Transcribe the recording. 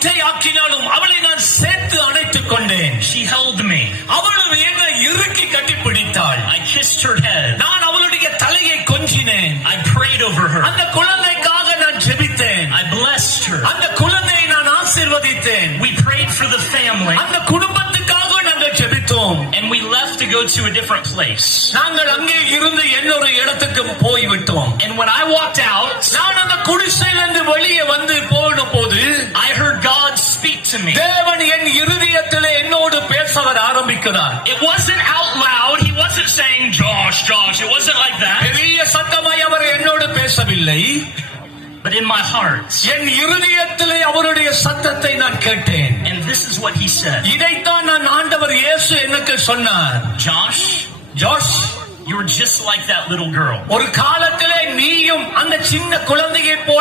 ஒன்றை ஆக்கினாலும் அவளை நான் சேர்த்து அணைத்துக் கொண்டேன். She held me. அவளும் என்னை இறுக்கி கட்டிப்பிடித்தாள். I kissed her head. நான் அவளுடைய தலையை கொஞ்சினேன். I prayed over her. அந்த குழந்தைக்காக நான் ஜெபித்தேன். I blessed her. அந்த குழந்தையை நான் ஆசீர்வதித்தேன். We prayed for the family. அந்த குடும்பத்துக்காக நாங்கள் ஜெபித்தோம். And we left to go to a different place. நாங்கள் அங்கே இருந்து இன்னொரு இடத்துக்கு போய்விட்டோம். And when I walked out, நான் அந்த குடிசையிலிருந்து வெளியே வந்து போன போது I heard God speak to me. தேவன் என் இருதயத்திலே என்னோடு பேச ஆரம்பிக்கிறார். It wasn't out loud. He wasn't saying Josh, Josh. It wasn't like that. பெரிய சத்தமாய் அவர் என்னோடு பேசவில்லை. But in my heart, என் இருதயத்திலே அவருடைய சத்தத்தை நான் கேட்டேன். and this is what he said. இதைத்தான் நான் ஆண்டவர் இயேசு எனக்கு சொன்னார். Josh, you're just like that little girl. ஒரு காலத்திலே நீயும் அந்த சின்ன குழந்தையை போல